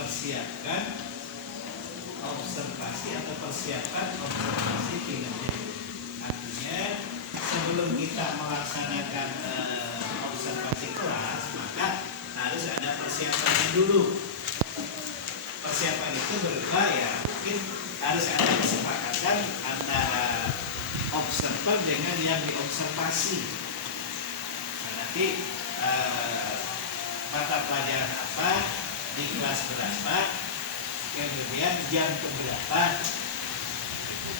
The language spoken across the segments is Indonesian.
mempersiapkan observasi atau persiapan observasi kinerja. Artinya sebelum kita melaksanakan observasi kelas, maka harus ada persiapannya dulu. Persiapan itu berupa ya mungkin harus ada kesepakatan antara observer dengan yang diobservasi. Nah, nanti mata pelajaran apa, di kelas berapa, kemudian jam keberapa.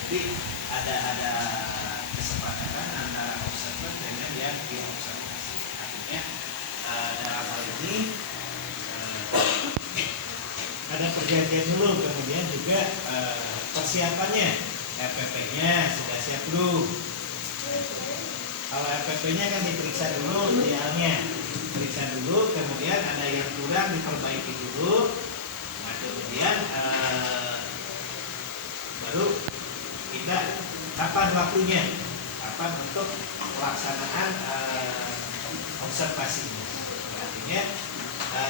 Jadi ada kesepakatan antara observer dengan yang diobservasi. Artinya dalam hal ini ada perjanjian dulu, kemudian juga persiapannya, RPP-nya sudah siap dulu. Kalau RPP-nya kan diperiksa dulu, idealnya periksa dulu, kemudian ada yang kurang diperbaiki dulu. Nah, kemudian baru kita kapan waktunya, kapan untuk pelaksanaan observasi. Artinya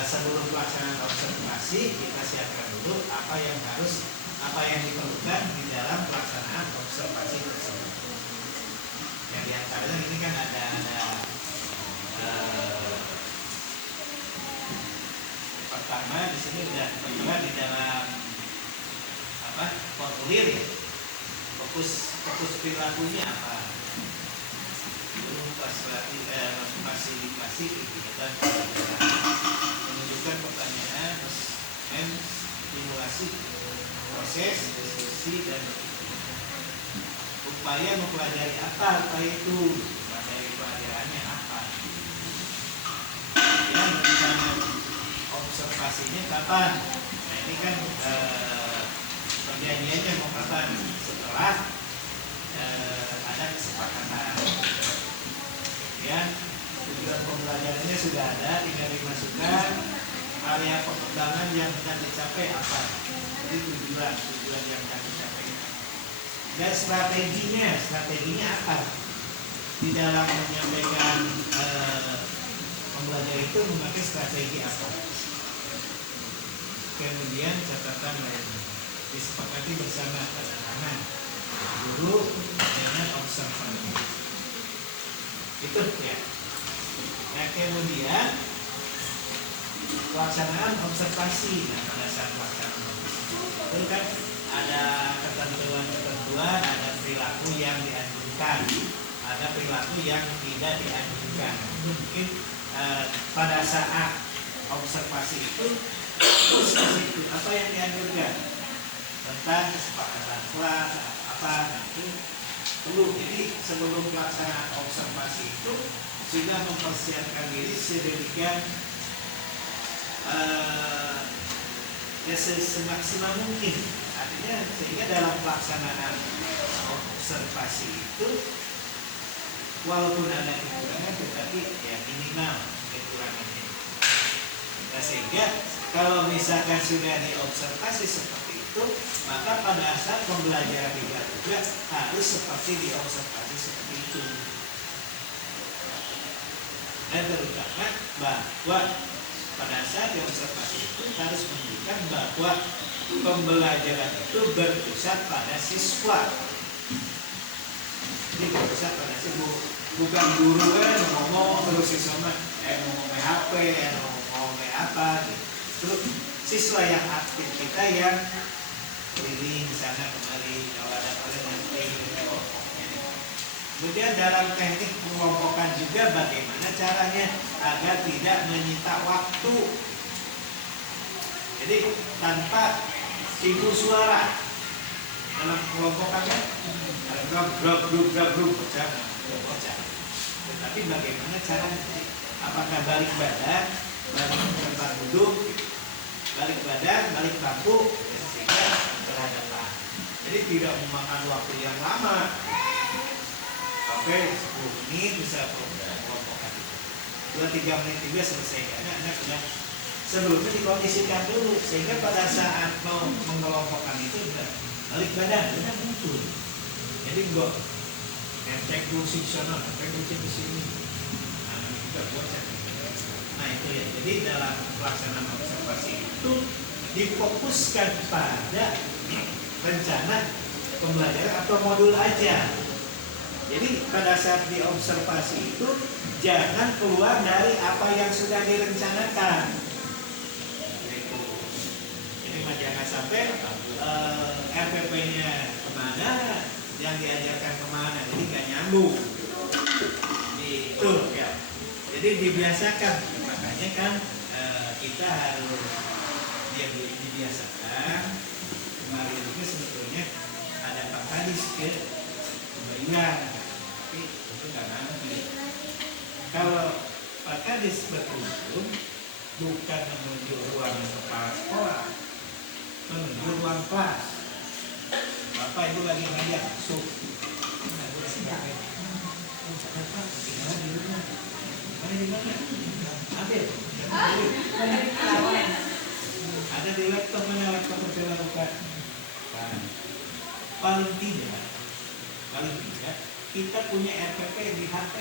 sebelum pelaksanaan observasi kita siapkan dulu apa yang diperlukan di dalam pelaksanaan observasi tersebut. Yang diantaranya ini kan ada pertama di sini sudah tertera di dalam formulir ya. Fokus perilakunya apa? Fasilitasi kegiatan menunjukkan pertanyaan, stimulasi, proses, diskusi, dan upaya mempelajari apa itu, materi pelajarannya apa. Kemudian rencana observasinya kapan? Nah ini kan perjanjiannya mau kapan? Setelah ada kesepakatan. Kemudian tujuan pembelajarannya sudah ada, tinggal dimasukkan. Area pengembangan yang akan dicapai apa? Jadi tujuan yang akan dicapai. Dan strateginya apa? Di dalam menyampaikan pembelajaran itu memakai strategi apa? Kemudian catatan lainnya disepakati bersama pada tangan guru dengan observer. Itu ya. Nah kemudian pelaksanaan observasi. Nah pada saat pelaksanaan observasi itu kan ada ketentuan, ada perilaku yang dianjurkan, ada perilaku yang tidak dianjurkan. Itu mungkin pada saat observasi itu apa yang dianjurkan tentang kesepakatan kelas apa itu dulu. Jadi sebelum pelaksanaan observasi itu sudah mempersiapkan diri sedemikian semaksimal mungkin. Artinya sehingga dalam pelaksanaan observasi itu walaupun ada kekurangan tetapi ya minimal kekurangannya. Nah, sehingga kalau misalkan sudah diobservasi seperti itu, maka pada saat pembelajaran juga harus seperti diobservasi seperti itu. Dan terutama bahwa pada saat diobservasi itu harus menunjukkan bahwa pembelajaran itu berpusat pada siswa. Jadi berpusat pada siswa, bukan guru kan ngomong terus siswa ngomong HP, ngomong apa gitu. Terus siswa yang aktif kita yang keliling sana kemari, kalau ada yang kemudian dalam teknik pengelompokan juga bagaimana caranya agar tidak menyita waktu. Jadi tanpa timbul suara dalam pengelompokannya ada grup bocah. Tetapi bagaimana caranya? Apakah balik badan, balik tempat duduk, balik badan, balik bangku, sehingga berhadapan. Jadi tidak memakan waktu yang lama. Sampai 10 menit bisa mengelompokkan itu. 2-3 menit juga selesai. Karena anak sudah sebelumnya dikondisikan dulu sehingga pada saat mau mengelompokkan itu sudah balik badan, sudah muncul. Jadi enggak cek kursi sana, cek kursi di sini. Nah itu ya. Jadi dalam pelaksanaan observasi itu difokuskan pada rencana pembelajaran atau modul aja. Jadi pada saat diobservasi itu jangan keluar dari apa yang sudah direncanakan. Jadi jangan sampai RPP-nya kemana, yang diajarkan kemana, jadi nggak nyambung. Itu ya. Jadi dibiasakan, makanya kan kita harus dibiasakan. Kemarin itu sebetulnya ada Pak Kadis ke pemberian, tapi itu nggak nanti. Kalau Pak Kadis berkunjung bukan menuju ruang kepala sekolah, menuju ruang kelas. Bapak Ibu lagi ngajar masuk. Ada di laptop, mana laptop coba buka. Paling tidak kita punya RPP di HP.